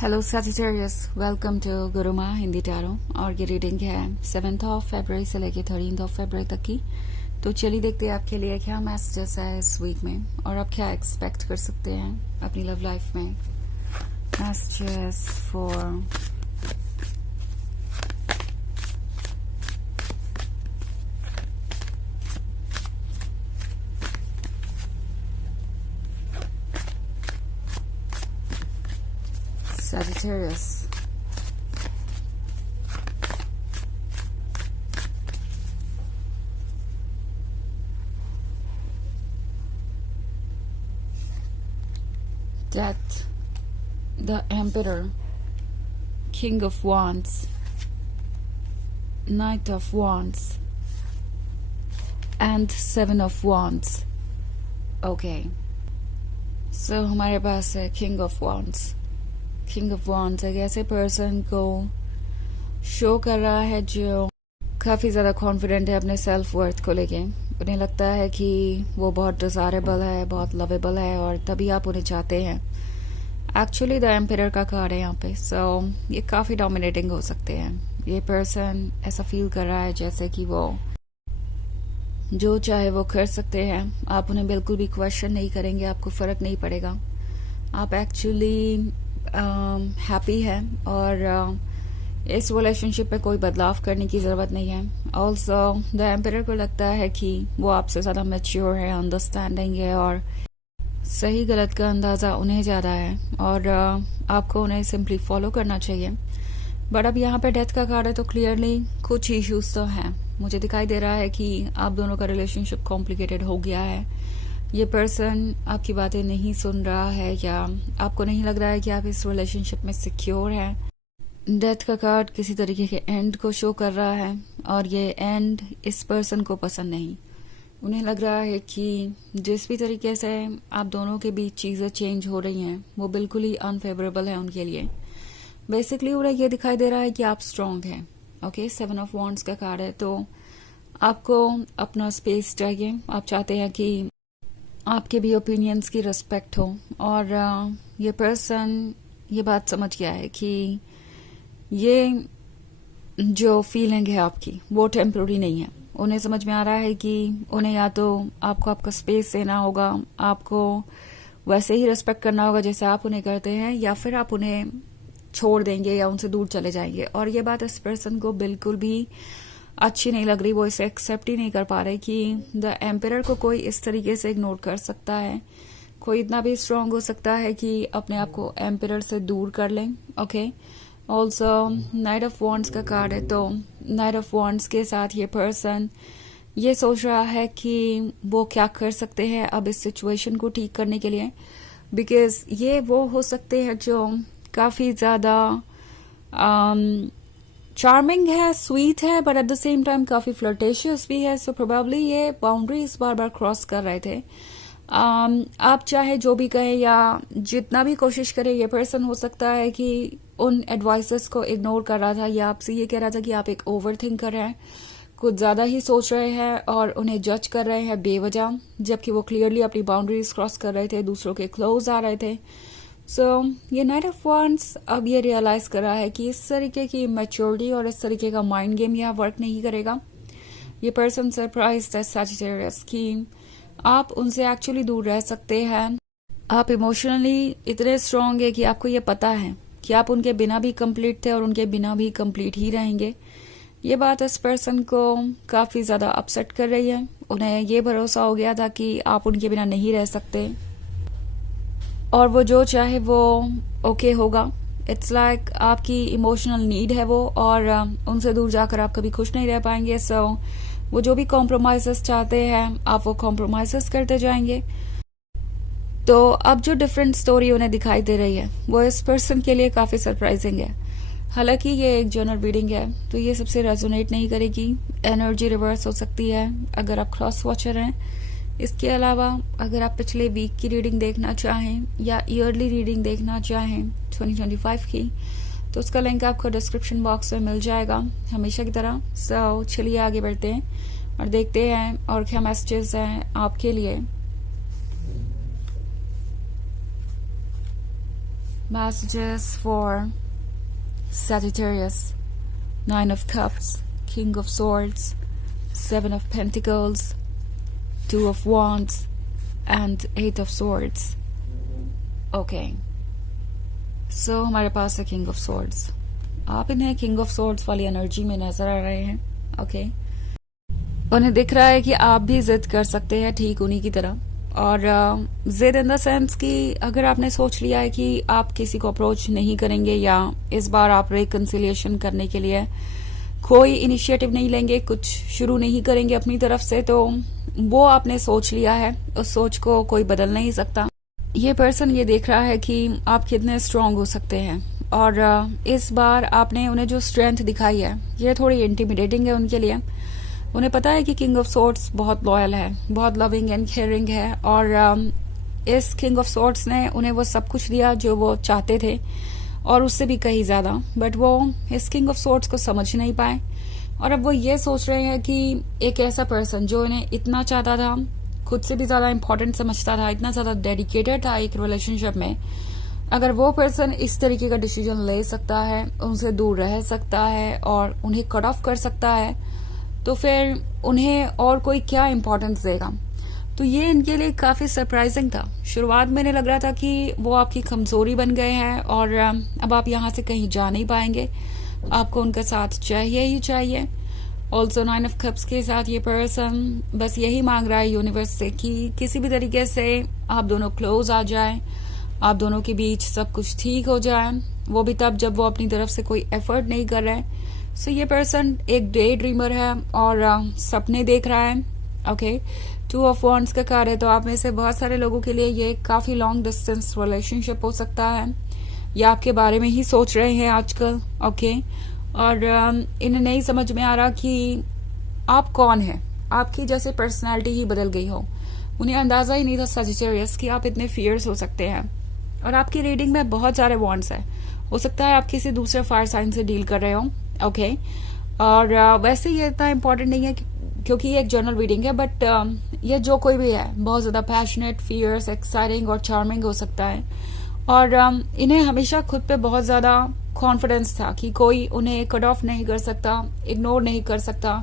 Hello Sagittarius, welcome to Guruma Hindi tarot. और ये reading है 7 फरवरी से लेके 13 फरवरी तक की। तो चलिए देखते हैं आपके लिए क्या मैसेजेस है इस वीक में और आप क्या एक्सपेक्ट कर सकते हैं अपनी लव लाइफ में। Messages for Sagittarius. Death, the Emperor, King of Wands, Knight of Wands, and Seven of Wands. Okay. So हमारे पास है King of Wands. King of wands एक ऐसे पर्सन को शो कर रहा है जो काफ़ी ज़्यादा कॉन्फिडेंट है अपने सेल्फ वर्थ को लेके। उन्हें लगता है कि वो बहुत डिज़ायरेबल है, बहुत लवेबल है और तभी आप उन्हें चाहते हैं। एक्चुअली द एम्परर का कार्ड है यहाँ पे। सो ये काफ़ी डोमिनेटिंग हो सकते हैं। ये पर्सन ऐसा फील कर रहा है जैसे कि वो जो चाहे वो कर सकते हैं। आप उन्हें बिल्कुल भी क्वेश्चन नहीं करेंगे, आपको फ़र्क नहीं पड़ेगा। आप एक्चुअली हैप्पी है और इस रिलेशनशिप में कोई बदलाव करने की ज़रूरत नहीं है। ऑल्सो द एम्परर को लगता है कि वो आपसे ज़्यादा मैच्योर है, अंडरस्टैंडिंग है और सही गलत का अंदाज़ा उन्हें ज़्यादा है और आपको उन्हें सिंपली फॉलो करना चाहिए। बट अब यहाँ पे डेथ का कार्ड है तो क्लियरली कुछ इश्यूज तो हैं। मुझे दिखाई दे रहा है कि आप दोनों का रिलेशनशिप कॉम्प्लिकेटेड हो गया है। ये पर्सन आपकी बातें नहीं सुन रहा है या आपको नहीं लग रहा है कि आप इस रिलेशनशिप में सिक्योर हैं। डेथ का कार्ड किसी तरीके के एंड को शो कर रहा है और ये एंड इस पर्सन को पसंद नहीं। उन्हें लग रहा है कि जिस भी तरीके से आप दोनों के बीच चीज़ें चेंज हो रही हैं वो बिल्कुल ही अनफेवरेबल है उनके लिए। बेसिकली उन्हें ये दिखाई दे रहा है कि आप स्ट्रांग हैं। ओके, 7 ऑफ वॉन्ड्स का कार्ड है तो आपको अपना स्पेस चाहिए। आप चाहते हैं कि आपके भी ओपिनियंस की रिस्पेक्ट हो और ये पर्सन ये बात समझ गया है कि ये जो फीलिंग है आपकी वो टेम्प्रोरी नहीं है। उन्हें समझ में आ रहा है कि उन्हें या तो आपको आपका स्पेस देना होगा, आपको वैसे ही रिस्पेक्ट करना होगा जैसे आप उन्हें करते हैं, या फिर आप उन्हें छोड़ देंगे या उनसे दूर चले जाएंगे। और ये बात इस पर्सन को बिल्कुल भी अच्छी नहीं लग रही। वो इसे एक्सेप्ट ही नहीं कर पा रहे कि द एम्परर को कोई इस तरीके से इग्नोर कर सकता है। कोई इतना भी स्ट्रांग हो सकता है कि अपने आप को एम्परर से दूर कर लें। Okay, also night of wands का कार्ड है तो नाइट ऑफ वॉन्ड्स के साथ ये पर्सन ये सोच रहा है कि वो क्या कर सकते हैं अब इस सिचुएशन को ठीक करने के लिए। बिकॉज ये वो हो सकते हैं जो काफ़ी ज़्यादा चार्मिंग है, स्वीट है, but at the same time काफ़ी फ्लर्टेशियस भी है। सो प्रोबेबली ये बाउंड्रीज बार बार क्रॉस कर रहे थे। आप चाहे जो भी कहें या जितना भी कोशिश करें, ये पर्सन हो सकता है कि उन एडवाइसेस को इग्नोर कर रहा था या आपसे ये कह रहा था कि आप एक ओवर थिंकर हैं, कुछ ज़्यादा ही सोच रहे हैं और उन्हें जज कर रहे हैं बेवजह, जबकि वो क्लियरली अपनी बाउंड्रीज क्रॉस कर रहे थे, दूसरों के क्लोज आ रहे थे। सो ये नाइट ऑफ वॉन्ड्स अब ये रियलाइज कर रहा है कि इस तरीके की मैच्योरिटी और इस तरीके का माइंड गेम यहाँ वर्क नहीं करेगा। ये पर्सन सरप्राइज है सजिटेरियस कि आप उनसे एक्चुअली दूर रह सकते हैं। आप इमोशनली इतने स्ट्रांग है कि आपको ये पता है कि आप उनके बिना भी कंप्लीट थे और उनके बिना भी कंप्लीट ही रहेंगे। ये बात इस पर्सन को काफ़ी ज़्यादा अपसेट कर रही है। उन्हें ये भरोसा हो गया था कि आप उनके बिना नहीं रह सकते और वो जो चाहे वो ओके होगा। इट्स लाइक आपकी इमोशनल नीड है वो और उनसे दूर जाकर आप कभी खुश नहीं रह पाएंगे। सो वो जो भी कॉम्प्रोमाइजेस चाहते हैं आप वो कॉम्प्रोमाइजेस करते जाएंगे। तो अब जो डिफरेंट स्टोरी उन्हें दिखाई दे रही है वो इस पर्सन के लिए काफ़ी सरप्राइजिंग है। हालांकि ये एक जनरल रीडिंग है तो ये सबसे रेजोनेट नहीं करेगी। एनर्जी रिवर्स हो सकती है अगर आप क्रॉस वॉचर हैं। इसके अलावा अगर आप पिछले वीक की रीडिंग देखना चाहें या ईयरली रीडिंग देखना चाहें 2025 की, तो उसका लिंक आपको डिस्क्रिप्शन बॉक्स में मिल जाएगा हमेशा की तरह। सो चलिए आगे बढ़ते हैं और देखते हैं और क्या मैसेजेस हैं आपके लिए। Messages for Sagittarius: Nine of Cups, King of Swords, Seven of Pentacles, Two of Wands, and Eight of Swords. Okay. So हमारे पास है King of Swords. आप इन्हें King of Swords वाली एनर्जी में नजर आ रहे हैं. ओके. उन्हें दिख रहा है कि आप भी जिद कर सकते हैं ठीक उन्हीं की तरह. और जिद इन द सेंस कि अगर आपने सोच लिया है कि आप किसी को अप्रोच नहीं करेंगे या इस बार आप रिकंसिलिएशन करने के लिए कोई इनिशिएटिव नहीं लेंगे, कुछ शुरू नहीं करेंगे अपनी तरफ से, तो वो आपने सोच लिया है, उस सोच को कोई बदल नहीं सकता. ये पर्सन ये देख रहा है कि आप कितने स्ट्रांग हो सकते हैं और इस बार आपने उन्हें जो स्ट्रेंथ दिखाई है ये थोड़ी इंटिमिडेटिंग है उनके लिए. उन्हें पता है कि किंग ऑफ सोर्ड्स बहुत लॉयल है, बहुत लविंग एंड केयरिंग है और इस किंग ऑफ सोर्ड्स ने उन्हें वो सब कुछ दिया जो वो चाहते थे और उससे भी कहीं ज्यादा. बट वो इस किंग ऑफ सोर्ड्स को समझ नहीं पाए और अब वो ये सोच रहे हैं कि एक ऐसा पर्सन जो इन्हें इतना चाहता था, खुद से भी ज्यादा इंपॉर्टेंट समझता था, इतना ज्यादा डेडिकेटेड था एक रिलेशनशिप में, अगर वो पर्सन इस तरीके का डिसीजन ले सकता है, उनसे दूर रह सकता है और उन्हें कट ऑफ कर सकता है, तो फिर उन्हें और कोई क्या इंपॉर्टेंस देगा. तो ये इनके लिए काफी सरप्राइजिंग था. शुरुआत में इन्हें लग रहा था कि वो आपकी कमजोरी बन गए हैं और अब आप यहाँ से कहीं जा नहीं पाएंगे, आपको उनका साथ चाहिए ही चाहिए. ऑल्सो 9 ऑफ कप्स के साथ ये पर्सन बस यही मांग रहा है यूनिवर्स से कि किसी भी तरीके से आप दोनों क्लोज आ जाए, आप दोनों के बीच सब कुछ ठीक हो जाए, वो भी तब जब वो अपनी तरफ से कोई एफर्ट नहीं कर रहे हैं. सो ये पर्सन एक डे ड्रीमर है और सपने देख रहा है. ओके. 2 ऑफ वॉन्ड्स का कार्ड है, तो आप में से बहुत सारे लोगों के लिए ये काफी लॉन्ग डिस्टेंस रिलेशनशिप हो सकता है या आपके बारे में ही सोच रहे हैं आजकल. ओके. और इन्हें नहीं समझ में आ रहा कि आप कौन है, आपकी जैसे पर्सनालिटी ही बदल गई हो. उन्हें अंदाजा ही नहीं था सजिटेरियस कि आप इतने फियर्स हो सकते हैं. और आपकी रीडिंग में बहुत सारे वॉन्ड्स है, हो सकता है आप किसी दूसरे फायर साइन से डील कर रहे हो. ओके. और वैसे ये इतना इम्पोर्टेंट नहीं है क्योंकि ये एक जर्नल रीडिंग है, बट ये जो कोई भी है बहुत ज्यादा पैशनेट, फियर्स, एक्साइटिंग और चार्मिंग हो सकता है. और इन्हें हमेशा खुद पे बहुत ज्यादा कॉन्फिडेंस था कि कोई उन्हें कट ऑफ नहीं कर सकता, इग्नोर नहीं कर सकता.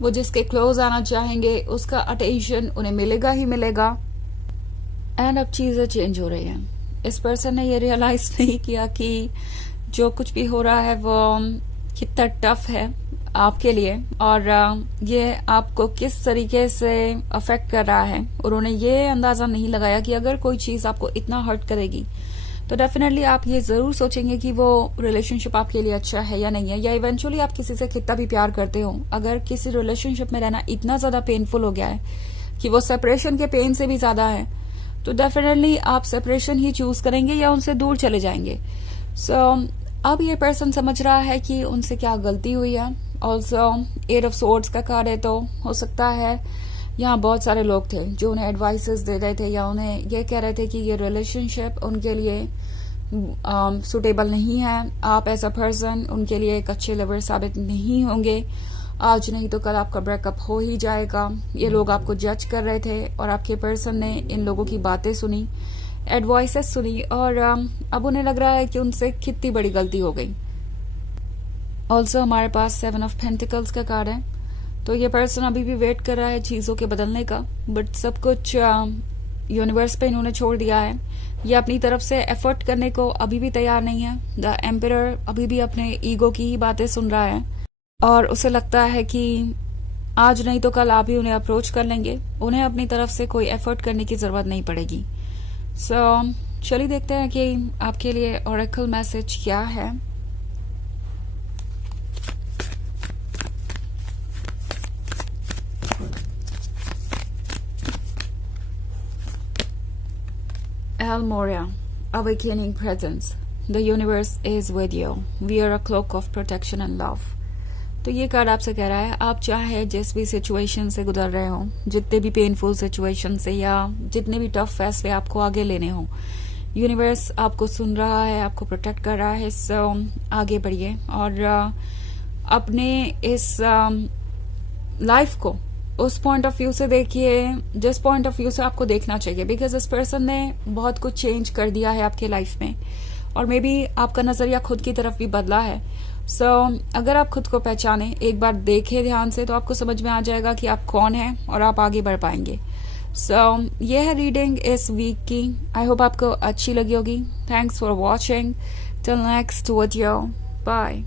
वो जिसके क्लोज आना चाहेंगे उसका अटेंशन उन्हें मिलेगा ही मिलेगा. एंड अब चीजें चेंज हो रही हैं. इस पर्सन ने ये रियलाइज नहीं किया कि जो कुछ भी हो रहा है वो कितना टफ है आपके लिए और ये आपको किस तरीके से अफेक्ट कर रहा है. उन्होंने ये अंदाजा नहीं लगाया कि अगर कोई चीज आपको इतना हर्ट करेगी तो डेफिनेटली आप ये जरूर सोचेंगे कि वो रिलेशनशिप आपके लिए अच्छा है या नहीं है, या इवेंचुअली आप किसी से कितना भी प्यार करते हो, अगर किसी रिलेशनशिप में रहना इतना ज्यादा पेनफुल हो गया है कि वो सेपरेशन के पेन से भी ज्यादा है, तो डेफिनेटली आप सेपरेशन ही चूज करेंगे या उनसे दूर चले जाएंगे. सो अब ये पर्सन समझ रहा है कि उनसे क्या गलती हुई है. ऑल्सो 8 ऑफ सोर्ड्स का कार्ड है, तो हो सकता है यहाँ बहुत सारे लोग थे जो उन्हें एडवाइसेस दे रहे थे या उन्हें ये कह रहे थे कि ये रिलेशनशिप उनके लिए सुटेबल नहीं है. आप एज अ पर्सन उनके लिए एक अच्छे लवर साबित नहीं होंगे. आज नहीं तो कल आपका ब्रेकअप हो ही जाएगा. ये लोग आपको जज कर रहे थे और आपके पर्सन ने इन लोगों की बातें सुनी, एडवाइसेस सुनी और अब उन्हें लग रहा है कि उनसे कितनी बड़ी गलती हो गई. ऑल्सो हमारे पास 7 ऑफ पेंटिकल्स का कार्ड है, तो ये पर्सन अभी भी वेट कर रहा है चीजों के बदलने का, बट सब कुछ यूनिवर्स पे इन्होंने छोड़ दिया है. ये अपनी तरफ से एफर्ट करने को अभी भी तैयार नहीं है. द एम्परर अभी भी अपने ईगो की ही बातें सुन रहा है और उसे लगता है कि आज नहीं तो कल आप ही उन्हें अप्रोच कर लेंगे, उन्हें अपनी तरफ से कोई एफर्ट करने की जरूरत नहीं पड़ेगी. सो चलिए देखते हैं कि आपके लिए ऑरेकल मैसेज क्या है. El Moria, awakening presence. The universe is with you. Wear a cloak of protection and love. तो ये कार्ड आपसे कह रहा है आप चाहे जिस भी सिचुएशन से गुजर रहे हो, जितने भी पेनफुल सिचुएशन से या जितने भी टफ फैसले आपको आगे लेने हो, यूनिवर्स आपको सुन रहा है, आपको प्रोटेक्ट कर रहा है. सो आगे बढ़िए और अपने इस लाइफ को उस पॉइंट ऑफ व्यू से देखिए जिस पॉइंट ऑफ व्यू से आपको देखना चाहिए, बिकॉज इस पर्सन ने बहुत कुछ चेंज कर दिया है आपके लाइफ में और मे बी आपका नजरिया खुद की तरफ भी बदला है। सो अगर आप खुद को पहचाने, एक बार देखें ध्यान से, तो आपको समझ में आ जाएगा कि आप कौन हैं और आप आगे बढ़ पाएंगे। सो ये है रीडिंग इस वीक की। आई होप आपको अच्छी लगी होगी। Thanks for watching. Till next video, bye.